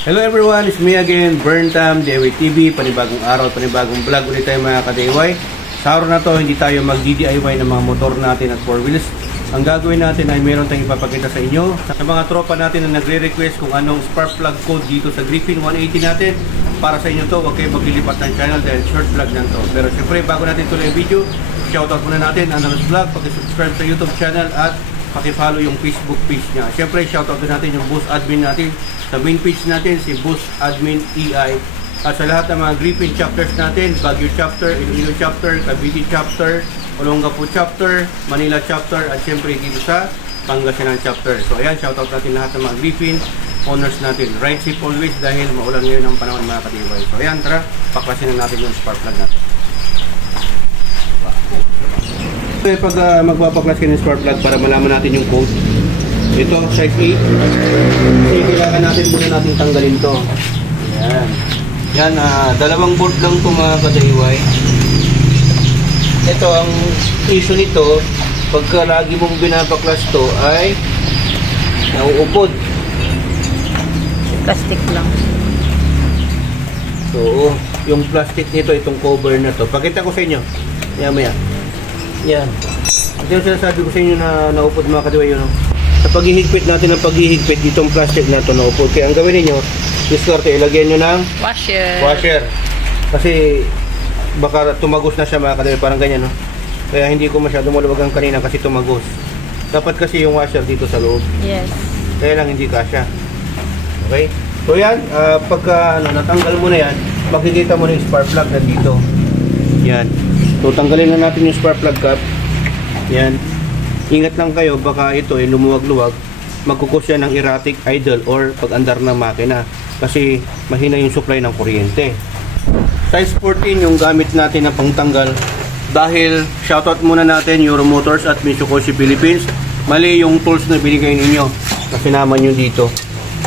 Hello everyone, it's me again, Burntam, DIY TV, panibagong araw, panibagong vlog ulit tayo mga ka-DIY. Sa araw na to, hindi tayo mag-DIY ng mga motor natin at 4 wheels. Ang gagawin natin ay meron tayong ipapakita sa inyo sa mga tropa natin na nagre-request kung anong spark plug code dito sa Griffin 180 natin. Para sa inyo to, huwag kayo maglilipat ng channel dahil short vlog lang to. Pero syempre, bago natin tuloy ang video, shoutout muna natin ang Analos Vlog, pag-subscribe sa YouTube channel at paki-follow yung Facebook page niya. Syempre, shoutout din natin yung Boss Admin natin. Sa main page natin, si Boss Admin EI. At sa lahat ng mga Griffin chapters natin, Baguio chapter, Iloilo chapter, Cavite chapter, Olongapo chapter, Manila chapter, at syempre dito sa Pangasinan chapter. So ayan, shoutout natin lahat ng mga Griffin owners natin. Ride safe always dahil maulan ngayon ang panahon mga ka-DIY. So ayan, tara, paklasin na natin yung spark plug natin. Pag magpapaklas kayo ng spark plug para malaman natin yung code, ito, size 8. Kasi kailangan natin muna natin tanggalin to. Ayan. Yan, dalawang bolt lang ito mga ka-DIY. Ito, ang issue nito, pagka lagi mong binapaklas to ay nauupod. Plastic lang. So, yung plastic nito, itong cover na to. Pakita ko sa inyo. Maya. Yan. Ito yung sinasabi ko sa inyo na naupod mga ka-DIY yun. Sa paghihigpit natin ng paghihigpit, itong plastic na to naupod. Kaya ang gawin ninyo, diskarte, ilagyan nyo ng washer. Kasi baka tumagos na siya mga ka-DIY, parang ganyan, no? Kaya hindi ko masyado maluwag ang kanina kasi tumagos. Dapat kasi yung washer dito sa loob. Yes. Kaya lang hindi kasya. Okay? So yan, pagka natanggal mo na yan, makikita mo na yung spark plug nandito. Yan. So tanggalin na natin yung spark plug cap. Yan. Ingat lang kayo, baka ito ay lumuwag-luwag, magkukos yan ng erratic idle or pag-andar ng makina kasi mahina yung supply ng kuryente. Size 14 yung gamit natin na pangtanggal dahil shoutout muna natin Euro Motors at Mitsukoshi Philippines. Mali yung tools na binigay ninyo kasi naman yun dito.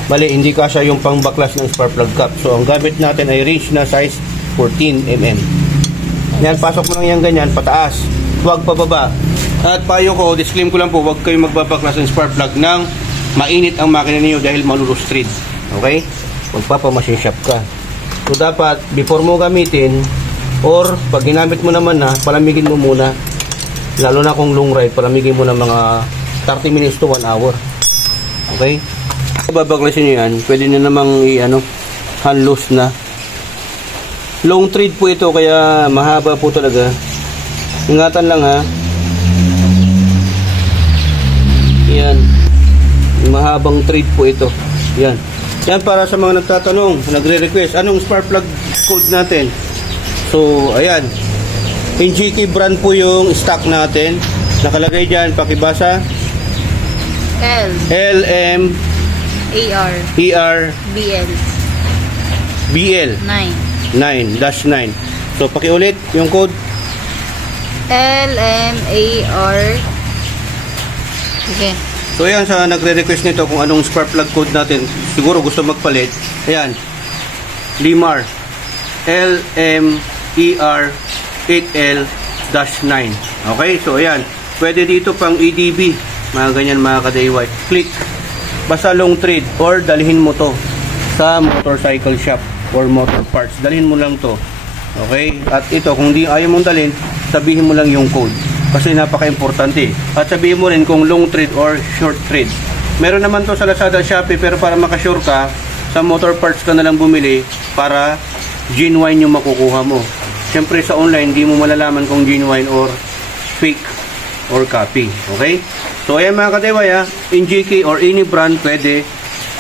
Mali, hindi kasya yung pangbaklas ng spark plug cap. So ang gamit natin ay range na size 14 mm. Yan, pasok mo lang yan ganyan, pataas. Huwag pababa. At payo ko, disclaim ko lang po, huwag kayong magbabaklas ng spark plug nang mainit ang makina niyo dahil malulustrid. Okay? Magpapamachine shop ka. So dapat, before mo gamitin, or pag ginamit mo naman na, palamigin mo muna. Lalo na kung long ride, palamigin mo na mga 30 minutes to 1 hour. Okay? Babaklasin nyo yan, pwede nyo namang hand loose na. Long thread po ito, kaya mahaba po talaga. Ingatan lang ha. Yan. Mahabang thread po ito. Yan. Yan para sa mga nagtatanong, nagre-request, anong spark plug code natin? So, ayan. NGK brand po yung stock natin. Nakalagay dyan, pakibasa. LM BL 9-9. So, pakiulit yung code. LMAR. Okay. So ayan, sa nagre-request nito kung anong spark plug code natin, siguro gusto magpalit. Ayan, LMAR LMER 8L-9. Okay, so ayan, pwede dito pang EDB, mga ganyan mga ka-DIY. Click, basta long thread or dalhin mo to sa motorcycle shop or motor parts, dalhin mo lang to. Okay, at ito kung di ayaw mong dalhin, sabihin mo lang yung code. Kasi napaka-importante. At sabihin mo rin kung long thread or short thread. Meron naman to sa Lazada, Shopee, pero para makasure ka, sa motor parts ka na lang bumili para genuine yung makukuha mo. Siyempre sa online, hindi mo malalaman kung genuine or fake or copy. Okay? So ayan mga ka-DIY ha, NGK or any brand pwede.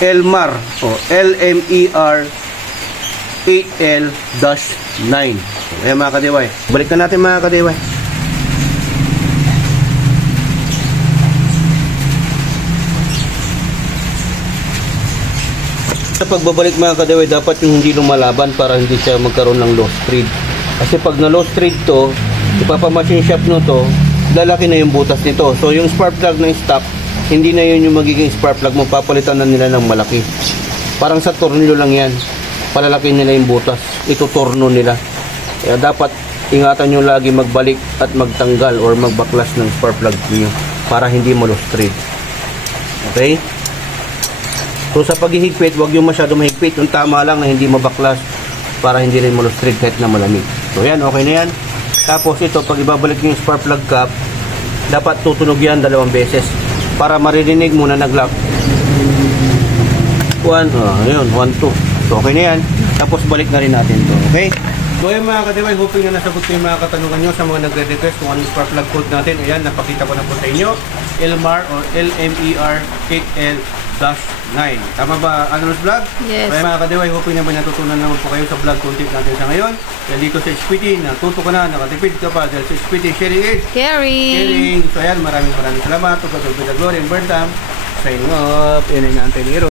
LMAR o LMER 8L-9. So ayan mga ka-DIY. Balik na natin mga ka-DIY. Sa pagbabalik mga ka-DIY, dapat yung hindi lumalaban para hindi siya magkaroon ng low thread. Kasi pag na low thread to, ipapamachine shop no to, lalaki na yung butas nito. So yung spark plug ng stock, hindi na yun yung magiging spark plug mo, papalitan na nila ng malaki. Parang sa tornilyo lang yan, palalaki nila yung butas, itutorno nila. Kaya dapat ingatan nyo lagi magbalik at magtanggal or magbaklas ng spark plug nyo para hindi mo low thread. Okay? So sa paghihigpit, huwag yung masyado mahigpit. Yung tama lang na hindi mabaklas para hindi rin malustrig kahit na malamig. So yan, okay na yan. Tapos ito, pag ibabalik nyo yung spark plug cap, dapat tutunog yan 2 beses para maririnig muna nag-lock. 1, ayun, 1, 2. So okay na yan. Tapos balik na rin natin to. Okay? So ayun mga ka-DIY, hoping na nasagot ko yung mga katanungan nyo sa mga nagre-request kung anong spark plug code natin. Ayan, napakita ko na po sa inyo. Elmar or LMER 8L-9. Tama ba, Anonymous Vlog? Yes. Kaya mga ka-DIY, hoping naman natutunan naman po kayo sa vlog content natin sa ngayon. Yan dito sa SPT, natuto ka na, nakatipid ka pa. Dahil sa SPT, sharing is Caring. caring. So ayan, maraming salamat. Tugad of the glory and burn time. Signing off. Yan ay naantay ni Hero.